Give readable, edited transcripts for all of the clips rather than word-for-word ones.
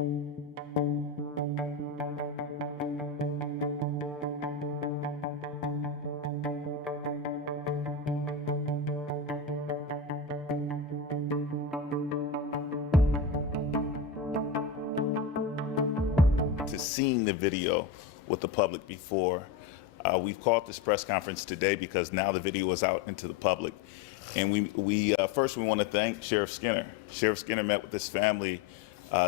To seeing the video with the public before. We've called this press conference today because now the video is out into the public. And first we want to thank Sheriff Skinner. Sheriff Skinner met with this family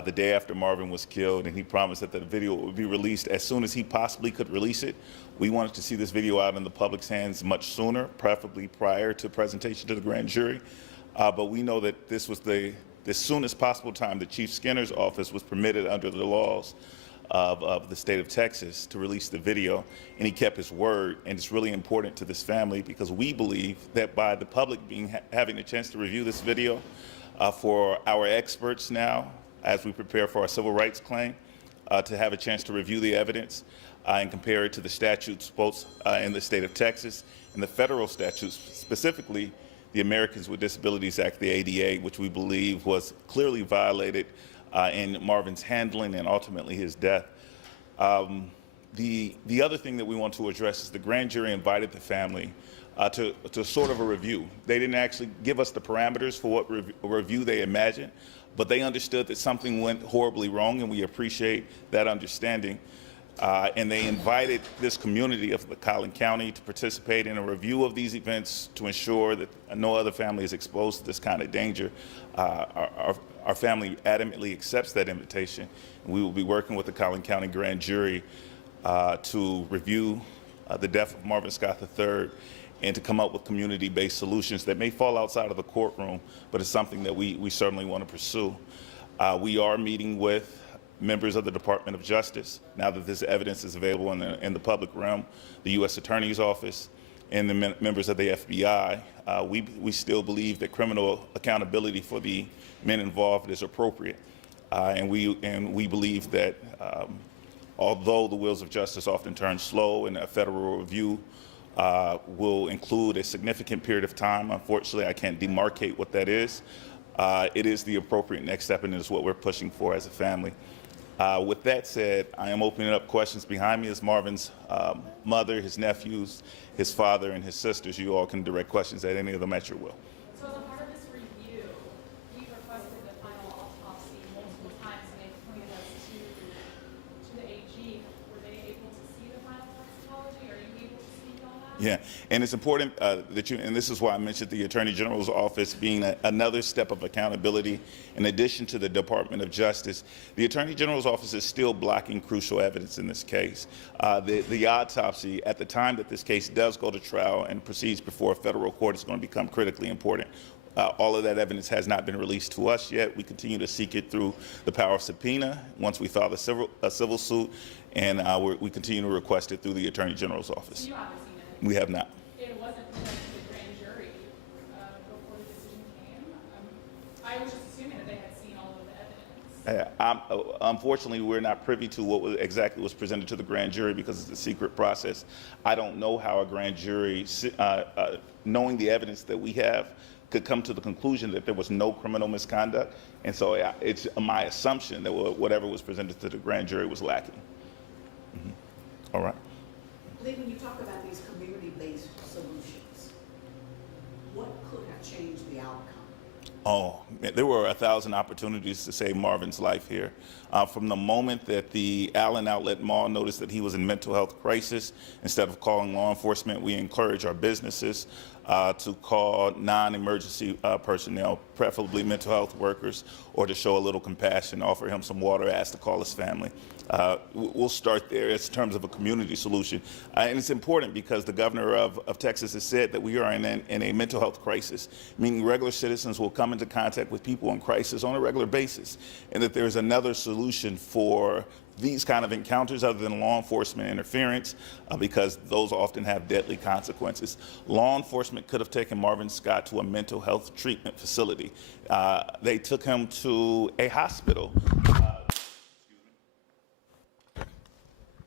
the day after Marvin was killed, and he promised that the video would be released as soon as he possibly could release it. We wanted to see this video out in the public's hands much sooner, preferably prior to presentation to the grand jury. But we know that this was the soonest possible time that Chief Skinner's office was permitted under the laws of the state of Texas to release the video, and he kept his word. And it's really important to this family because we believe that by the public having a chance to review this video, for our experts now, as we prepare for our civil rights claim, to have a chance to review the evidence and compare it to the statutes both in the state of Texas and the federal statutes, specifically the Americans with Disabilities Act, the ADA, which we believe was clearly violated in Marvin's handling and ultimately his death. The other thing that we want to address is the grand jury invited the family to sort of a review. They didn't actually give us the parameters for what review they imagined, but they understood that something went horribly wrong, and we appreciate that understanding. And they invited this community of the Collin County to participate in a review of these events to ensure that no other family is exposed to this kind of danger. Our family adamantly accepts that invitation. We will be working with the Collin County grand jury to review the death of Marvin Scott III and to come up with community-based solutions that may fall outside of the courtroom, but it's something that we certainly want to pursue. We are meeting with members of the Department of Justice, now that this evidence is available in the public realm, the U.S. Attorney's Office, and the members of the FBI. We still believe that criminal accountability for the men involved is appropriate. And we believe that although the wheels of justice often turn slow and a federal review will include a significant period of time, unfortunately I can't demarcate what that is. It is the appropriate next step, and it is what we're pushing for as a family. With that said, I am opening up questions behind me as Marvin's mother, his nephews, his father, and his sisters. You all can direct questions at any of them at your will. So as a part of this review, we requested the final autopsy multiple times, and they pointed us to the AG. Were they able to see the final toxicology? Are you able to speak on that? Yeah, and it's important that and this is why I mentioned the Attorney General's office being another step of accountability in addition to the Department of Justice. The Attorney General's office is still blocking crucial evidence in this case. The autopsy, at the time that this case does go to trial and proceeds before a federal court, is going to become critically important. All of that evidence has not been released to us yet. We continue to seek it through the power of subpoena once we file a civil suit, and we continue to request it through the Attorney General's office. So you haven't seen it? We have not. It wasn't presented to the grand jury before the decision came? I was just assuming that they had seen all of the evidence. Unfortunately, we're not privy to what exactly was presented to the grand jury because it's a secret process. I don't know how a grand jury, knowing the evidence that we have, could come to the conclusion that there was no criminal misconduct. And so it's my assumption that whatever was presented to the grand jury was lacking. All right. Lee, when you talk about these community-based solutions, what could have changed the outcome? Oh, there were 1,000 opportunities to save Marvin's life here. From the moment that the Allen Outlet Mall noticed that he was in mental health crisis, instead of calling law enforcement, we encourage our businesses to call non-emergency personnel, preferably mental health workers, or to show a little compassion, offer him some water, ask to call his family. We'll start there in terms of a community solution. And it's important because the governor of Texas has said that we are in a mental health crisis, meaning regular citizens will come into contact with people in crisis on a regular basis, and that there's another solution for these kind of encounters other than law enforcement interference, because those often have deadly consequences. Law enforcement could have taken Marvin Scott to a mental health treatment facility. They took him to a hospital.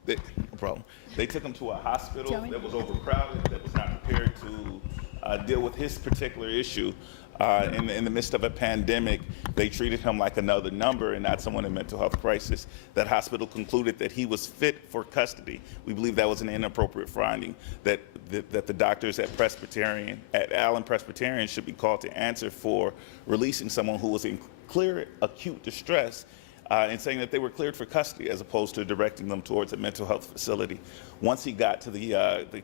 No problem. They took him to a hospital that was overcrowded, that was not prepared to deal with his particular issue. In the midst of a pandemic, they treated him like another number and not someone in mental health crisis. That hospital concluded that he was fit for custody. We believe that was an inappropriate finding, that the doctors at Allen Presbyterian should be called to answer for releasing someone who was in clear acute distress and saying that they were cleared for custody as opposed to directing them towards a mental health facility. Once he got to the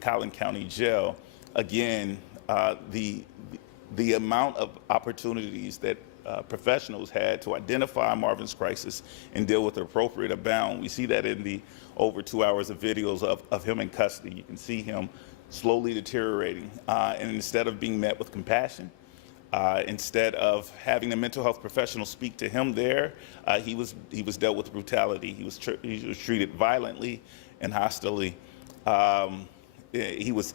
Collin County Jail, again, the amount of opportunities that professionals had to identify Marvin's crisis and deal with the appropriate abound. We see that in the over 2 hours of videos of him in custody. You can see him slowly deteriorating, and instead of being met with compassion, instead of having a mental health professional speak to him there, he was dealt with brutality. He was treated violently and hostilely. He was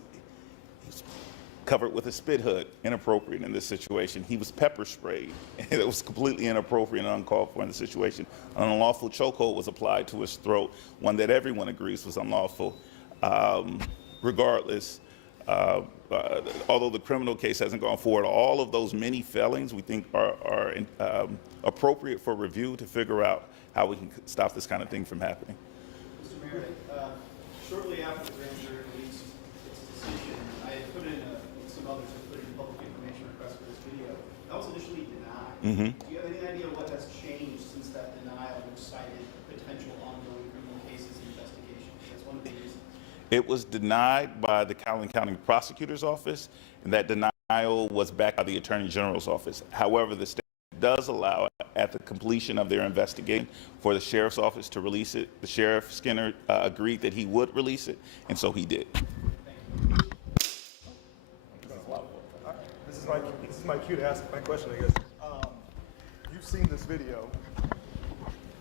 covered with a spit hood, inappropriate in this situation. He was pepper sprayed. It was completely inappropriate and uncalled for in the situation. An unlawful chokehold was applied to his throat, one that everyone agrees was unlawful. Regardless, although the criminal case hasn't gone forward, all of those many failings we think are appropriate for review to figure out how we can stop this kind of thing from happening. Mr. Merritt, shortly after the grand jury released its decision, I had put in some others have put in public information request for this video. That was initially denied. Mm-hmm. Do you have any idea what has changed since that denial, which cited potential ongoing criminal cases and investigations? That's one of the reasons. It was denied by the Collin County Prosecutor's Office, and that denial was backed by the Attorney General's Office. However, the state does allow, at the completion of their investigation, for the Sheriff's Office to release it. The Sheriff Skinner agreed that he would release it, and so he did. This is my cue to ask my question, I guess. You've seen this video.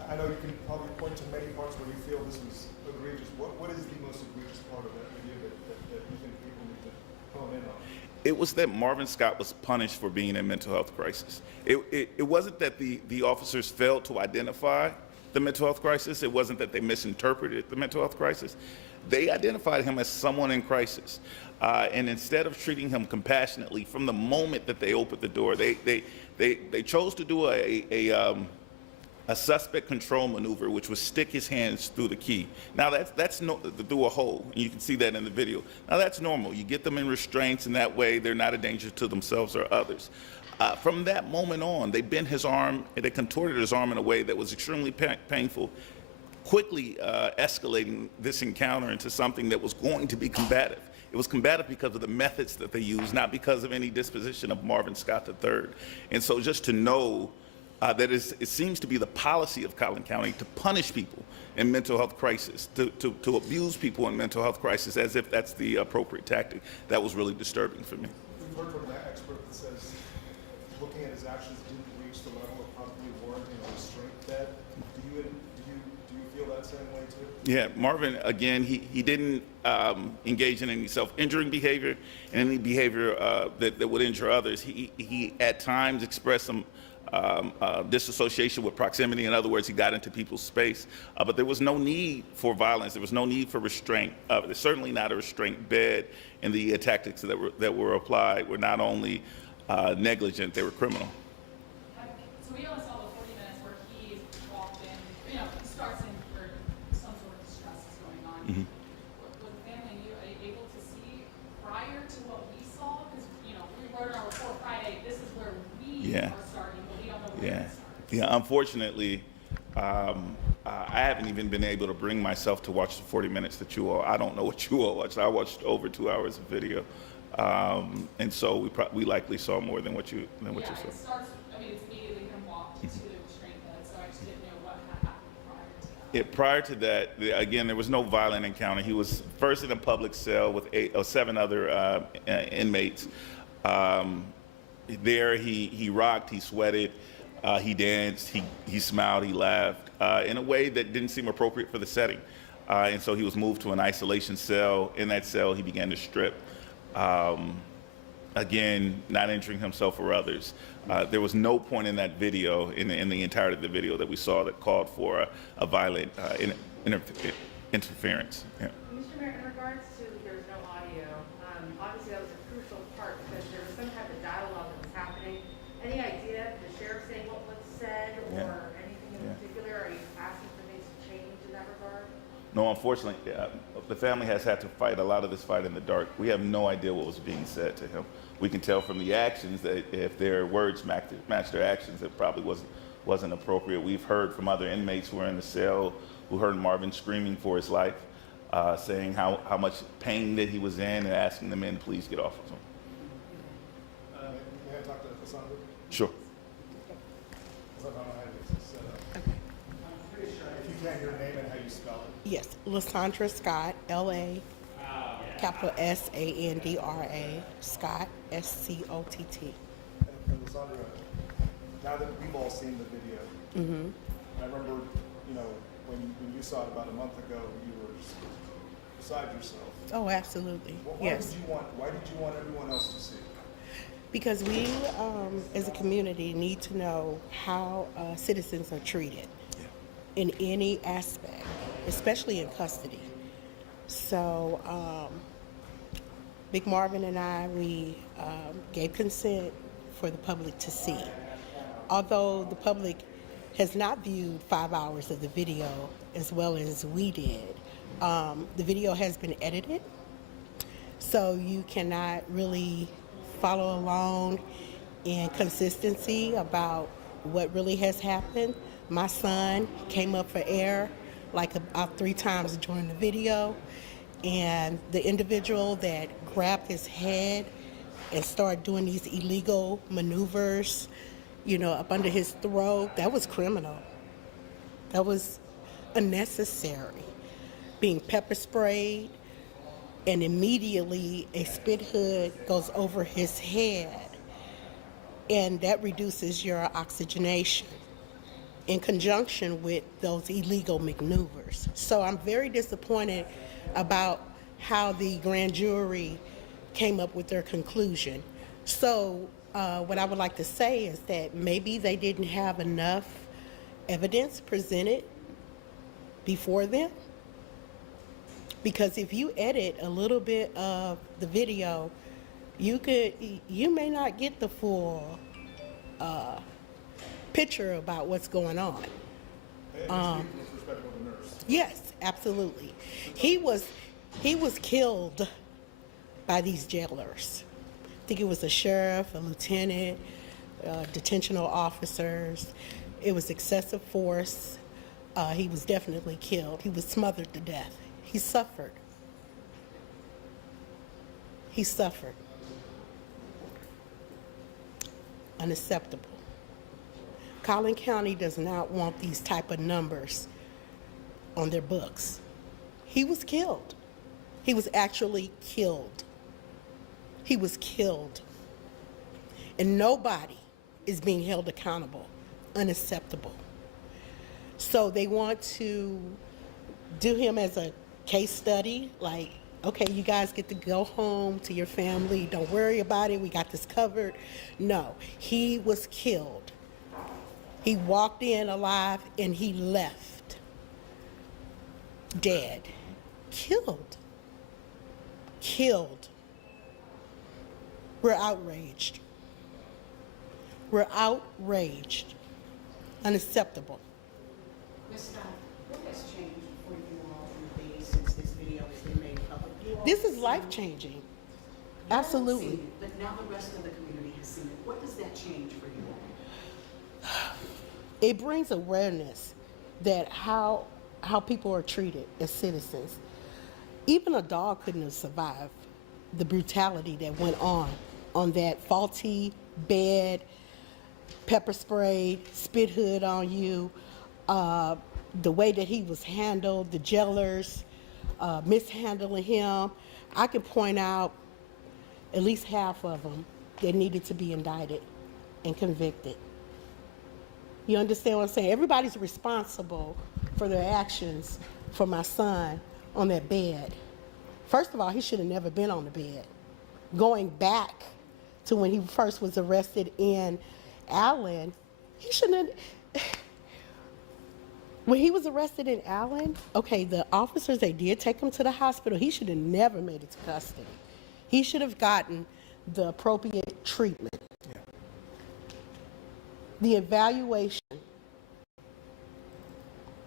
I know you can probably point to many parts where you feel this was egregious. What is the most egregious part of that video that you think people need to hone in on? It was that Marvin Scott was punished for being in a mental health crisis. It wasn't that the officers failed to identify the mental health crisis. It wasn't that they misinterpreted the mental health crisis. They identified him as someone in crisis. And instead of treating him compassionately from the moment that they opened the door, they chose to do a suspect control maneuver, which was stick his hands through the key. Now that's through a hole, and you can see that in the video. Now that's normal. You get them in restraints, and that way they're not a danger to themselves or others. From that moment on, they bent his arm, and they contorted his arm in a way that was extremely painful, quickly escalating this encounter into something that was going to be combative. It was combative because of the methods that they used, not because of any disposition of Marvin Scott III. And so just to know that it seems to be the policy of Collin County to punish people in mental health crisis, to abuse people in mental health crisis as if that's the appropriate tactic, that was really disturbing for me. We've heard from that expert that says looking at his actions didn't reach the level of probably warranting a restraint that. Do you feel that same way too? Yeah, Marvin, again, he didn't engage in any self-injuring behavior and any behavior that would injure others. He at times expressed some disassociation with proximity. In other words, he got into people's space, but there was no need for violence. There was no need for restraint. There's certainly not a restraint bed, and the tactics that were applied were not only negligent, they were criminal. So we only saw the 40 minutes where he walked in, he starts in where some sort of distress is going on. Mm-hmm. Was the family and you able to see prior to what we saw? Because, we wrote in our report Friday, this is where we Yeah. are starting, but we don't know where Yeah, to start. yeah. Unfortunately, I haven't even been able to bring myself to watch the 40 minutes that you all. I don't know what you all watched. I watched over 2 hours of video, and so we likely saw more than what you Yeah, saw. it starts, it's immediately him walked to the restraint bed, so I just didn't know what had happened prior to that. Prior to that, again, there was no violent encounter. He was first in a public cell with 7 other inmates. There, he rocked, he sweated, he danced, he smiled, he laughed in a way that didn't seem appropriate for the setting. And so he was moved to an isolation cell. In that cell, he began to strip. Again, not injuring himself or others. There was no point in that video, in the entirety of the video that we saw, that called for a violent interference. Yeah. Mr. Mayor, in regards to there's no audio, obviously that was a crucial part because there was some type of dialogue that No, unfortunately, the family has had to fight a lot of this fight in the dark. We have no idea what was being said to him. We can tell from the actions that if their words match their actions, it probably wasn't appropriate. We've heard from other inmates who were in the cell who heard Marvin screaming for his life, saying how much pain that he was in and asking the men, please get off of him. May I talk to Cassandra? Sure. Because I don't know how this is set up. If you can't hear your name and how you spell it. Yes, Lysandra Scott, L-A, capital S-A-N-D-R-A, Scott, S-C-O-T-T. And Lysandra, now that we've all seen the video, I remember, when you saw it about a month ago, you were just beside yourself. Oh, absolutely, yes. Why did you want everyone else to see? Because we, as a community, need to know how citizens are treated in any aspect, especially in custody. So, Big Marvin and I, we gave consent for the public to see. Although the public has not viewed 5 hours of the video as well as we did, the video has been edited, so you cannot really follow along in consistency about what really has happened. My son came up for air like about 3 times during the video, and the individual that grabbed his head and started doing these illegal maneuvers, up under his throat, that was criminal. That was unnecessary. Being pepper sprayed, and immediately a spit hood goes over his head, and that reduces your oxygenation in conjunction with those illegal maneuvers. So I'm very disappointed about how the grand jury came up with their conclusion. So what I would like to say is that maybe they didn't have enough evidence presented before them. Because if you edit a little bit of the video, you may not get the full picture about what's going on. And from the perspective of the nurse. Yes, absolutely. He was killed by these jailers. I think it was a sheriff, a lieutenant, detentional officers. It was excessive force. He was definitely killed. He was smothered to death. He suffered. He suffered. Unacceptable. Collin County does not want these type of numbers on their books. He was killed. He was actually killed. He was killed. And nobody is being held accountable. Unacceptable. So they want to do him as a case study, like, okay, you guys get to go home to your family. Don't worry about it. We got this covered. No, he was killed. He walked in alive and he left dead. Killed. Killed. We're outraged. We're outraged. Unacceptable. Ms. Scott, what has changed for you all in the days since this video has been made public? You all This have is seen life-changing. it. You all have Absolutely. seen it, but now the rest of the community has seen it. What does that change for you all? It brings awareness that how people are treated as citizens. Even a dog couldn't have survived the brutality that went on that faulty bed, pepper sprayed, spit hood on you, the way that he was handled, the jailers mishandling him. I could point out at least half of them that needed to be indicted and convicted. You understand what I'm saying? Everybody's responsible for their actions for my son on that bed. First of all, he should have never been on the bed. Going back to when he first was arrested in Allen, he shouldn't have. When he was arrested in Allen, okay, the officers, they did take him to the hospital. He should have never made it to custody. He should have gotten the appropriate treatment. The evaluation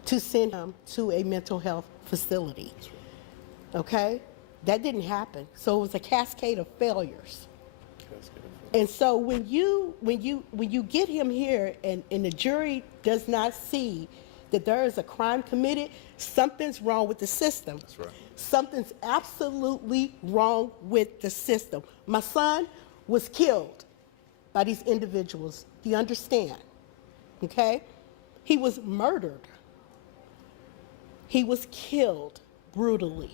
to send him to a mental health facility. Okay? That didn't happen. So it was a cascade of failures. And so when you get him here and the jury does not see that there is a crime committed, something's wrong with the system. That's right. Something's absolutely wrong with the system. My son was killed by these individuals. Do you understand? Okay? He was murdered. He was killed brutally.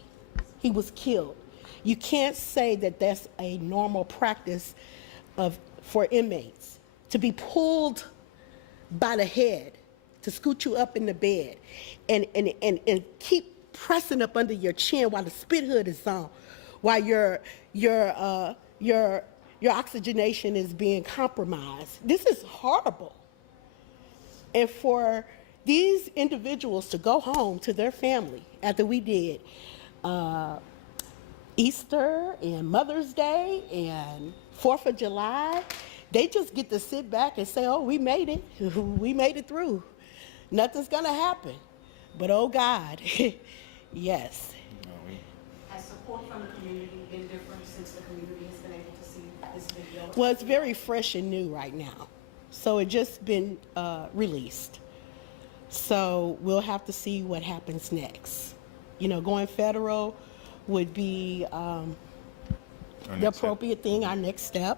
He was killed. You can't say that that's a normal practice for inmates to be pulled by the head, to scoot you up in the bed, and keep pressing up under your chin while the spit hood is on, while your oxygenation is being compromised. This is horrible. And for these individuals to go home to their family after we did Easter and Mother's Day and 4th of July, they just get to sit back and say, oh, we made it. We made it through. Nothing's gonna happen. But oh God, yes. Has support from the community been different since the community has been able to see this video? Well, it's very fresh and new right now. So it just been released. So we'll have to see what happens next. You know, going federal would be the appropriate thing, our next step.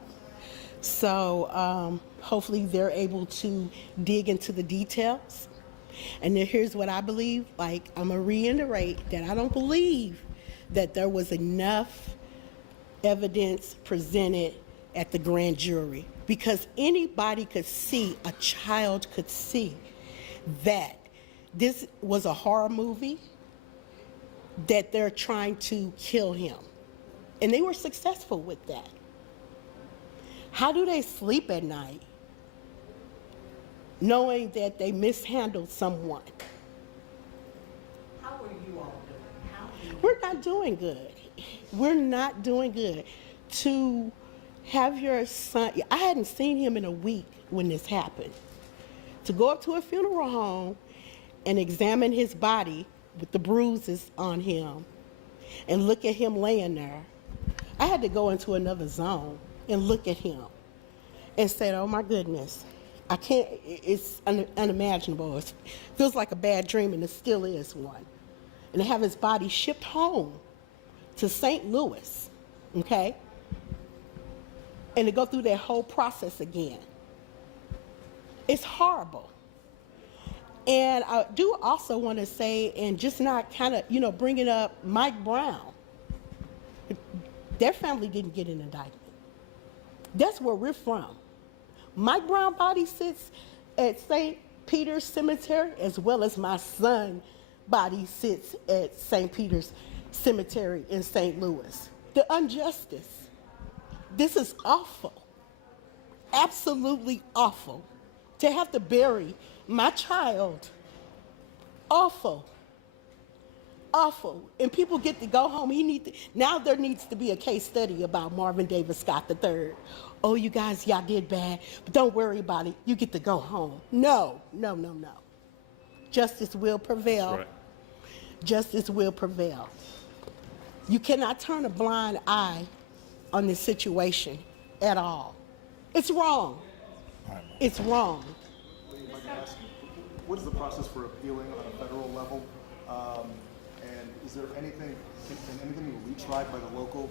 So hopefully they're able to dig into the details. And then here's what I believe, like I'm gonna reiterate that I don't believe that there was enough evidence presented at the grand jury, because anybody could see, a child could see that this was a horror movie, that they're trying to kill him. And they were successful with that. How do they sleep at night knowing that they mishandled someone? How are you all doing? How do you? We're not doing good. We're not doing good. To have your son, I hadn't seen him in a week when this happened. To go up to a funeral home and examine his body with the bruises on him and look at him laying there, I had to go into another zone and look at him and said, oh my goodness, I can't, it's unimaginable. It feels like a bad dream, and it still is one. And to have his body shipped home to St. Louis, okay? And to go through that whole process again. It's horrible. And I do also want to say, and just not kind of, you know, bringing up Mike Brown. Their family didn't get an indictment. That's where we're from. Mike Brown body sits at St. Peter's Cemetery, as well as my son body sits at St. Peter's Cemetery in St. Louis. The injustice. This is awful. Absolutely awful. To have to bury my child. Awful. Awful. And people get to go home. Now there needs to be a case study about Marvin Scott III. Oh, you guys, y'all did bad, but don't worry about it. You get to go home. No, no, no, no. Justice will prevail. That's right. Justice will prevail. You cannot turn a blind eye on this situation at all. It's wrong. It's wrong. If I can ask, what is the process for appealing on a federal level? And is there anything, can anything be retried by the local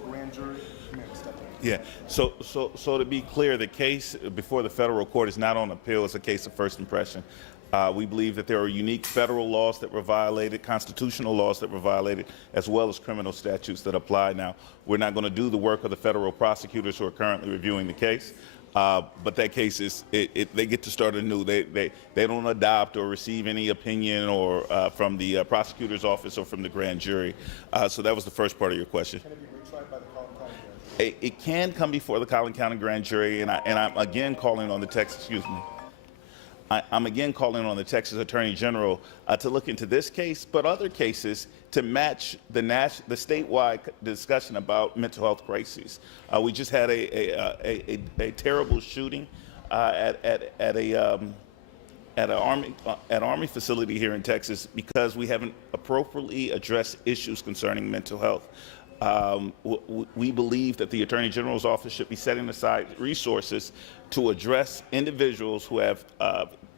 grand jury? You may have to step in. Yeah. So to be clear, the case before the federal court is not on appeal. It's a case of first impression. We believe that there are unique federal laws that were violated, constitutional laws that were violated, as well as criminal statutes that apply. Now, we're not going to do the work of the federal prosecutors who are currently reviewing the case. But that case is, they get to start anew. They don't adopt or receive any opinion or from the prosecutor's office or from the grand jury. So that was the first part of your question. Can it be retried by the Collin County grand jury? It can come before the Collin County grand jury, and I'm again calling on the Texas, I'm again calling on the Texas Attorney General to look into this case, but other cases to match the statewide discussion about mental health crises. We just had a terrible shooting at at an Army facility here in Texas, because we haven't appropriately addressed issues concerning mental health. We believe that the Attorney General's office should be setting aside resources to address individuals who have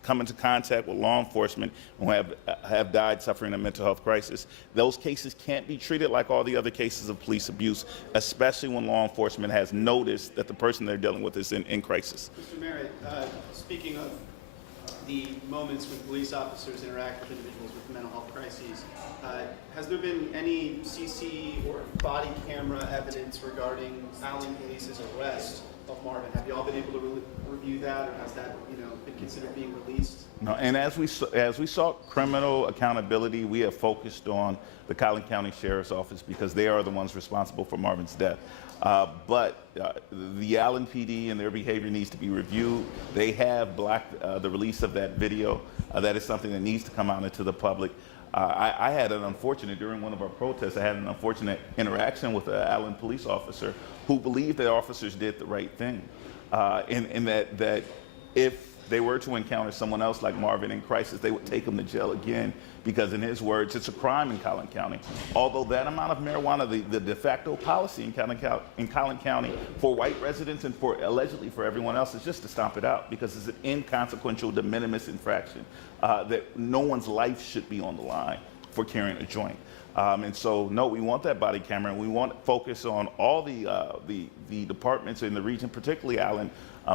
come into contact with law enforcement who have died suffering a mental health crisis. Those cases can't be treated like all the other cases of police abuse, especially when law enforcement has noticed that the person they're dealing with is in crisis. Mr. Merritt, speaking of the moments when police officers interact with individuals with mental health crises, has there been any CC or body camera evidence regarding Allen Police's arrest of Marvin? Have you all been able to review that, or has that, been considered being released? No, and as we sought criminal accountability, we have focused on the Collin County Sheriff's Office because they are the ones responsible for Marvin's death. But the Allen PD and their behavior needs to be reviewed. They have blocked the release of that video. That is something that needs to come out into the public. I had an unfortunate, during one of our protests, I had an unfortunate interaction with an Allen police officer who believed that officers did the right thing. In that if they were to encounter someone else like Marvin in crisis, they would take him to jail again, because in his words, it's a crime in Collin County. Although that amount of marijuana, the de facto policy in Collin County for white residents and allegedly for everyone else is just to stomp it out, because it's an inconsequential de minimis infraction that no one's life should be on the line for carrying a joint. And so, no, we want that body camera, and we want to focus on all the departments in the region, particularly Allen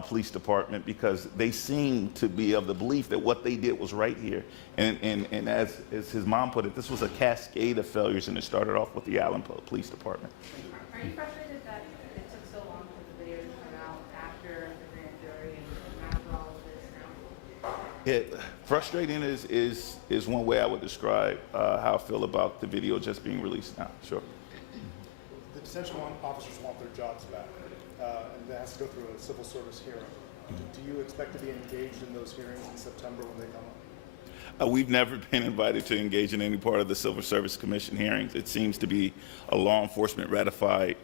Police Department, because they seem to be of the belief that what they did was right here. And as his mom put it, this was a cascade of failures, and it started off with the Allen Police Department. Are you frustrated that it took so long for the video to come out after the grand jury and after all of this now? Frustrating is one way I would describe how I feel about the video just being released now. Sure. The detention officers want their jobs back, and it has to go through a civil service hearing. Do you expect to be engaged in those hearings in September when they come up? We've never been invited to engage in any part of the Civil Service Commission hearings. It seems to be a law enforcement ratified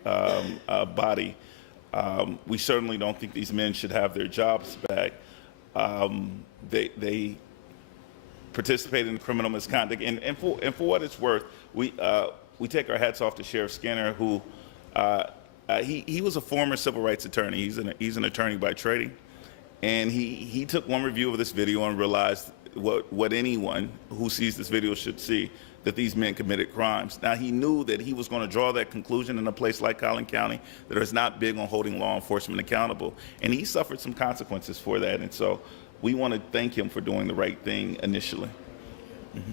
body. We certainly don't think these men should have their jobs back. They participated in criminal misconduct, and for what it's worth, we take our hats off to Sheriff Skinner, who he was a former civil rights attorney. He's an attorney by training, and he took one review of this video and realized what anyone who sees this video should see, that these men committed crimes. Now, he knew that he was going to draw that conclusion in a place like Collin County that is not big on holding law enforcement accountable, and he suffered some consequences for that. And so we want to thank him for doing the right thing initially. Mm-hmm.